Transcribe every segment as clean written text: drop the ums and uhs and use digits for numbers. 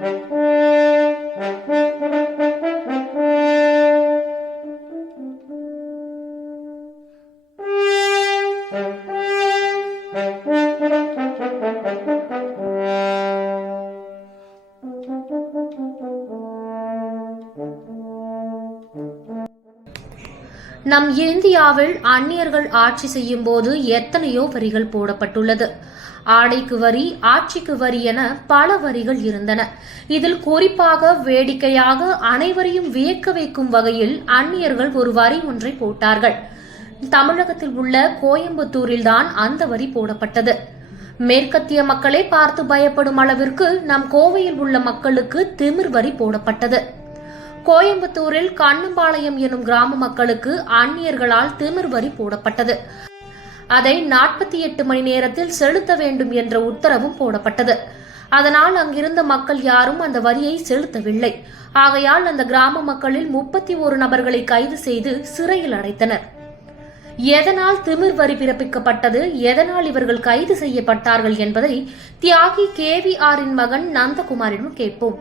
நம் இந்தியாவில் அந்நியர்கள் ஆட்சி செய்யும் போது எத்தனையோ வரிகள் போடப்பட்டுள்ளது. ஆடைக்கு வரி, ஆட்சிக்கு வரி என பல வரிகள் இருந்தன. இதில் குறிப்பாக வேடிக்கையாக அனைவரையும் வியக்க வைக்கும் வகையில் அந்நியர்கள் ஒரு வரி ஒன்றை போட்டார்கள். தமிழகத்தில் உள்ள கோயம்புத்தூரில்தான் அந்த வரி போடப்பட்டது. மேற்கத்திய மக்களே பார்த்து பயப்படும் அளவிற்கு நம் கோவையில் உள்ள மக்களுக்கு திமிர் வரி போடப்பட்டது. கோயம்புத்தூரில் கண்ணம்பாளையம் எனும் கிராம மக்களுக்கு அந்நியர்களால் திமிர் வரி போடப்பட்டது. அதை 48 மணி நேரத்தில் செலுத்த வேண்டும் என்ற உத்தரவும் போடப்பட்டது. அதனால் அங்கிருந்த மக்கள் யாரும் அந்த வரியை செலுத்தவில்லை. ஆகையால் அந்த கிராம மக்களில் 31 நபர்களை கைது செய்து சிறையில் அடைத்தனர். எதனால் திமிர் வரி பிறப்பிக்கப்பட்டது, எதனால் இவர்கள் கைது செய்யப்பட்டார்கள் என்பதை தியாகி KVRின் மகன் நந்தகுமாரிடம் கேட்போம்.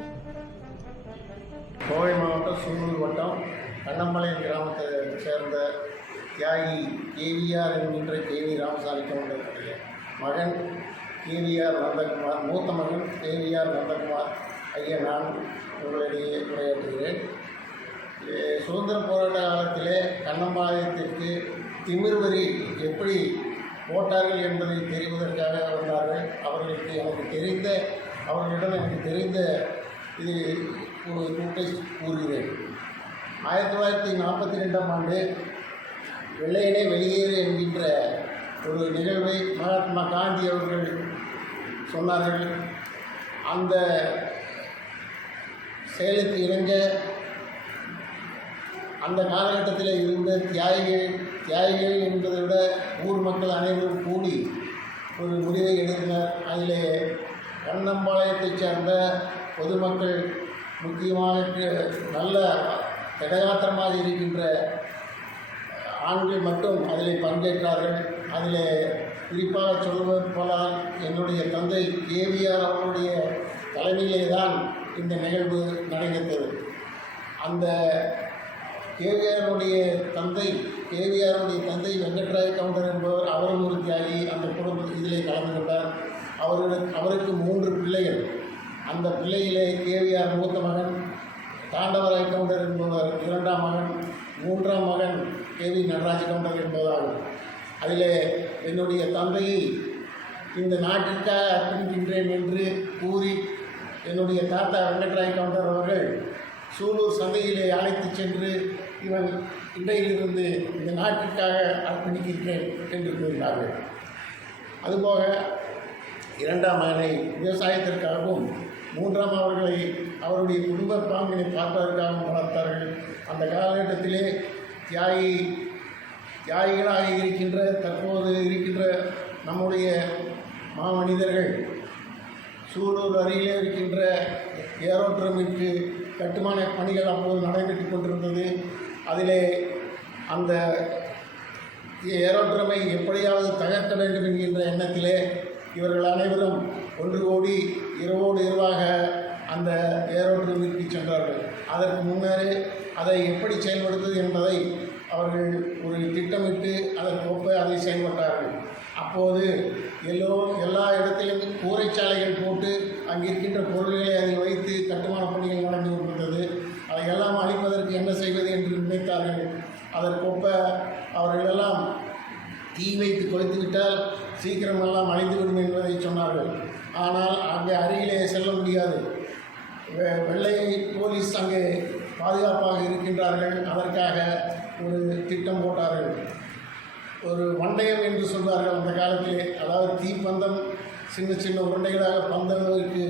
கோவை மாவட்டம் சூலூர் வட்டம் கண்ணம்பாளையம் கிராமத்தை சேர்ந்த தியாகி KVR என்கின்ற KV ராமசாமி கவுண்டருடைய மகன் KVR நந்தகுமார், மூத்த மகன் KVR நந்தகுமார் ஐயா நான் உங்களிடையே உரையாற்றுகிறேன். சுதந்திர போராட்ட காலத்திலே கண்ணம்பாளையத்திற்கு திமிர் வரி எப்படி போட்டார்கள் என்பதை தெரிவதற்காக வந்தார்கள். அவர்களிடம் எனக்கு தெரிந்த இது ஒரு கூட்டை கூறுகிறேன். 1942ஆம் ஆண்டு வெள்ளையனே வெளியேறு என்கின்ற ஒரு நிகழ்வை மகாத்மா காந்தி அவர்கள் சொன்னார்கள். அந்த செயலுக்கு இணங்க அந்த காலகட்டத்தில் இருந்த தியாகிகள் என்பதை விட ஊர் மக்கள் அனைவரும் கூடி ஒரு முடிவை எடுத்தனர். அதிலே கண்ணம்பாளையத்தைச் சேர்ந்த பொதுமக்கள், முக்கியமாக நல்ல திடகாத்திரமாக இருக்கின்ற ஆண்கள் மட்டும் அதில் பங்கேற்றார்கள். அதில் குறிப்பாக சொல்வது போல என்னுடைய தந்தை KVR அவர்களுடைய தலைமையிலே தான் இந்த நிகழ்வு நடைபெற்றது. அந்த KVRுடைய தந்தை வெங்கட்ராய கவுண்டர் என்பவர், அவரும் ஒரு தியாகி. அந்த குடும்பம் இதிலே கலந்து கொண்டார். அவருக்கு 3 பிள்ளைகள். அந்த பிள்ளையிலே KVR மூத்த மகன், தாண்டவராய் கவுண்டர் என்பவர் 2ஆம் மகன், 3ஆம் மகன் KV நடராஜ கவுண்டர் என்பதாகும். அதிலே என்னுடைய தந்தையை இந்த நாட்டிற்காக அர்ப்பணிக்கின்றேன் என்று கூறி என்னுடைய தாத்தா வெங்கட்ராய கவுண்டர் அவர்கள் சூலூர் சந்தையிலே அழைத்து சென்று இவன் இன்றையிலிருந்து இந்த நாட்டிற்காக அர்ப்பணிக்கின்றேன் என்று கூறினார்கள். அதுபோக 2ஆம் மகனை விவசாயத்திற்காகவும், 3ஆம் அவர்களை அவருடைய குடும்ப பாங்கினை பார்ப்பதற்காகவும் வளர்த்தார்கள். அந்த காலகட்டத்திலே தியாகிகளாக இருக்கின்ற தற்போது இருக்கின்ற நம்முடைய மாமனிதர்கள் சூலூர் அருகிலே இருக்கின்ற ஏரோட்ரமிற்கு கட்டுமான பணிகள் அப்போது நடைபெற்று கொண்டிருந்தது. அதிலே அந்த ஏரோட்ரமை எப்படியாவது தகர்க்க வேண்டும் என்கின்ற எண்ணத்திலே இவர்கள் அனைவரும் ஒன்று கூடி இரவோடு இரவாக அந்த ஏரோட்ரமிற்கு சென்றார்கள். அதற்கு முன்னரே அதை எப்படி செயல்படுத்துவது என்பதை அவர்கள் ஒரு திட்டமிட்டு அதற்கொப்ப அதை செயல்பட்டார்கள். அப்போது எல்லா இடத்திலும் கூரைச்சாலைகள் போட்டு அங்கிருக்கின்ற பொருள்களை அதை வைத்து கட்டுமான பணிகள் நடந்து கொண்டிருந்தது. அதையெல்லாம் அழிப்பதற்கு என்ன செய்வது என்று நினைத்தார்கள். அதற்கொப்ப அவர்களெல்லாம் தீ வைத்து கொளுத்துவிட்டால் சீக்கிரமெல்லாம் அழிந்துவிடும் என்பதை சொன்னார்கள். ஆனால் அங்கே அருகிலே செல்ல முடியாது. வெள்ளை போலீஸ் அங்கே பாதுகாப்பாக இருக்கின்றார்கள். அதற்காக ஒரு திட்டம் போட்டார்கள். ஒரு வண்டயம் என்று சொல்வார்கள் அந்த காலத்திலே. அதாவது தீப்பந்தம் சின்ன சின்ன உருண்டைகளாக பந்தங்களுக்கு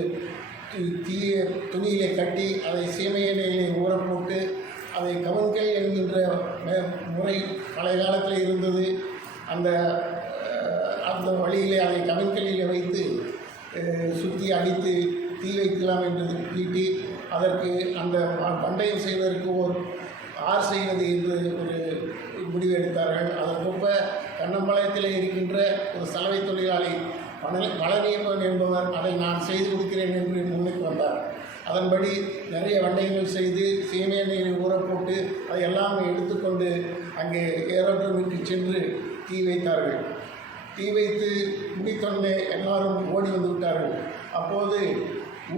தீய துணியிலே கட்டி அதை சீமையிலே ஊற போட்டு அதை கவன்கள் என்கின்ற முறை பழைய காலத்தில் இருந்தது. அந்த வழியிலே அதை கவன்களிலே வைத்து சுற்றி அடித்து தீ வைக்கலாம் என்று தீட்டி அதற்கு அந்த பந்தயம் செய்வதற்கு ஒரு ஆர் செய்வது என்று ஒரு முடிவு எடுத்தார்கள். அதற்கொப்ப கண்ணம்பாளையத்தில் இருக்கின்ற ஒரு சலவை தொழிலாளி பழனியப்பன் என்பவர் அதை நான் செய்து கொடுக்கிறேன் என்று முன்னுக்கு வந்தார். அதன்படி நிறைய வண்டைகள் செய்து சீமை எண்ணெயில் ஊற போட்டு அதையெல்லாம் எடுத்துக்கொண்டு அங்கே ஏரோட்ரமிற்கு சென்று தீ வைத்தார்கள். தீ வைத்து முடித்தொன்னே எல்லாரும் ஓடி வந்து விட்டார்கள். அப்போது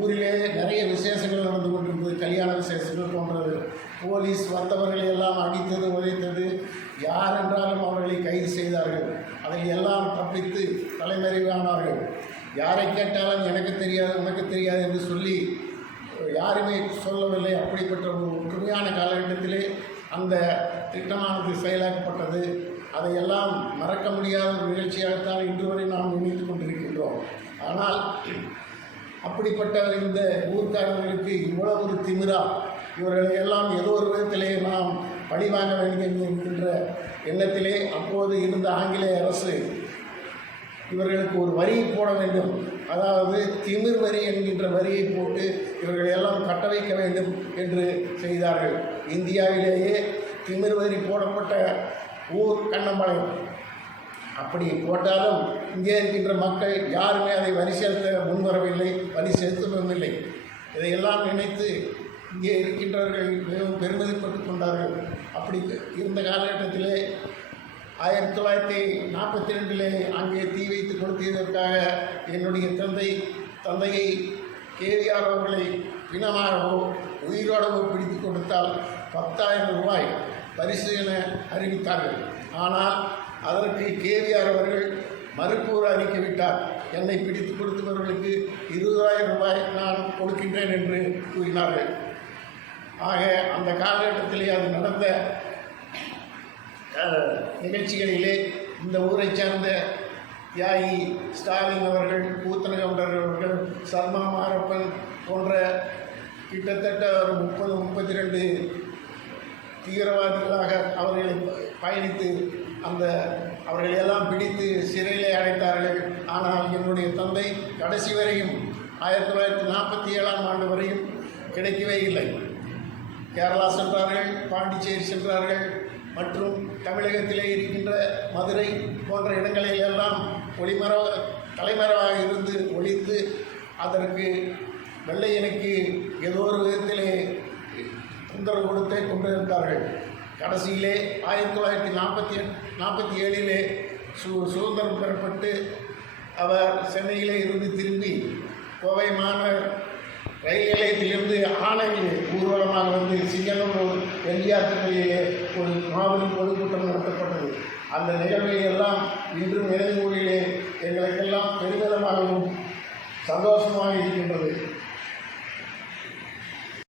ஊரிலே நிறைய விசேஷங்கள் நடந்து கொண்டிருந்தது, கல்யாண விசேஷங்கள் போன்றது. போலீஸ் வந்தவர்களை எல்லாம் அடித்தது, உதைத்தது. யார் என்றாலும் அவர்களை கைது செய்தார்கள். அதை எல்லாம் தப்பித்து தலைமறைவானார்கள். யாரை கேட்டாலும் எனக்கு தெரியாது, உனக்கு தெரியாது என்று சொல்லி யாருமே சொல்லவில்லை. அப்படிப்பட்ட ஒரு ஒற்றுமையான காலகட்டத்திலே அந்த திட்டமானது செயலாக்கப்பட்டது. அதையெல்லாம் மறக்க முடியாத ஒரு நிகழ்ச்சியாகத்தான் இன்று வரை நாம் நினைத்து கொண்டிருக்கின்றோம். ஆனால் அப்படிப்பட்ட இந்த ஊர்க்காரர்களுக்கு இவ்வளவு ஒரு திமிரா, இவர்களை எல்லாம் ஏதோ ஒரு விதத்திலே நாம் பழிவாங்க வேண்டும் என்கின்ற எண்ணத்திலே அப்போது இருந்த ஆங்கிலேய அரசு இவர்களுக்கு ஒரு வரியை போட வேண்டும், அதாவது திமிர் வரி என்கின்ற வரியை போட்டு இவர்களை எல்லாம் கட்ட வைக்க வேண்டும் என்று செய்தார்கள். இந்தியாவிலேயே திமிர் வரி போடப்பட்ட ஊர் கண்ணம்பாளையம். அப்படி போட்டாலும் இங்கே இருக்கின்ற மக்கள் யாருமே அதை வரி செலுத்த முன்வரவில்லை, வரி செலுத்தவும் இல்லை. இதையெல்லாம் நினைத்து இங்கே இருக்கின்றவர்கள் மிகவும் பெருமதிப்பட்டு கொண்டார்கள். அப்படி இருந்த காலகட்டத்திலே 1942 அங்கே தீ வைத்து கொடுத்ததற்காக என்னுடைய தந்தையை கேவிஆர் அவர்களை பிணமாகவோ உயிரோடவோ பிடித்து கொடுத்தால் 10,000 ரூபாய் பரிசு என அறிவித்தார்கள். ஆனால் அதற்கு கேவிஆர் அவர்கள் மறுப்பூர் அறிக்கைவிட்டார். என்னை பிடித்து கொடுத்தவர்களுக்கு 20,000 ரூபாய் நான் கொடுக்கின்றேன் என்று கூறினார்கள். ஆக அந்த காலகட்டத்திலே அது நடந்த நிகழ்ச்சிகளிலே இந்த ஊரை சார்ந்த தியாகி ஸ்டாலின் அவர்கள், கூத்தனகவுண்டர் அவர்கள், சர்மா மாரப்பன் போன்ற கிட்டத்தட்ட ஒரு 30-32 தீவிரவாதிகளாக அவர்களை பயணித்து அவர்களையெல்லாம் பிடித்து சிறையிலே அடைத்தார்கள். ஆனால் என்னுடைய தந்தை கடைசி வரையும் 1947ஆம் ஆண்டு வரையும் கிடைக்கவே இல்லை. கேரளா சென்றார்கள், பாண்டிச்சேரி சென்றார்கள், மற்றும் தமிழகத்திலே இருக்கின்ற மதுரை போன்ற இடங்களில் எல்லாம் தலைமறைவாக இருந்து ஒழித்து அதற்கு வெள்ளையனுக்கு ஏதோ ஒரு விதத்திலே தொந்தரவு கொடுத்தே கொண்டிருந்தார்கள். கடைசியிலே 1947 சுதந்திரம் பெறப்பட்டு அவர் சென்னையிலே இருந்து திரும்பி கோவை மாநகர் ரயில் நிலையத்திலிருந்து ஆணையில் ஊர்வலமாக வந்து சிங்கனூர் எம்ஜிஆர் திரையிலே ஒரு மாபெரும் பொதுக்கூட்டம் நடத்தப்பட்டது. அந்த நிகழ்வுகள் எல்லாம் இன்றும் நினைவுகளிலே எங்களுக்கெல்லாம் பெருமிதமாகவும் சந்தோஷமாக இருக்கின்றது.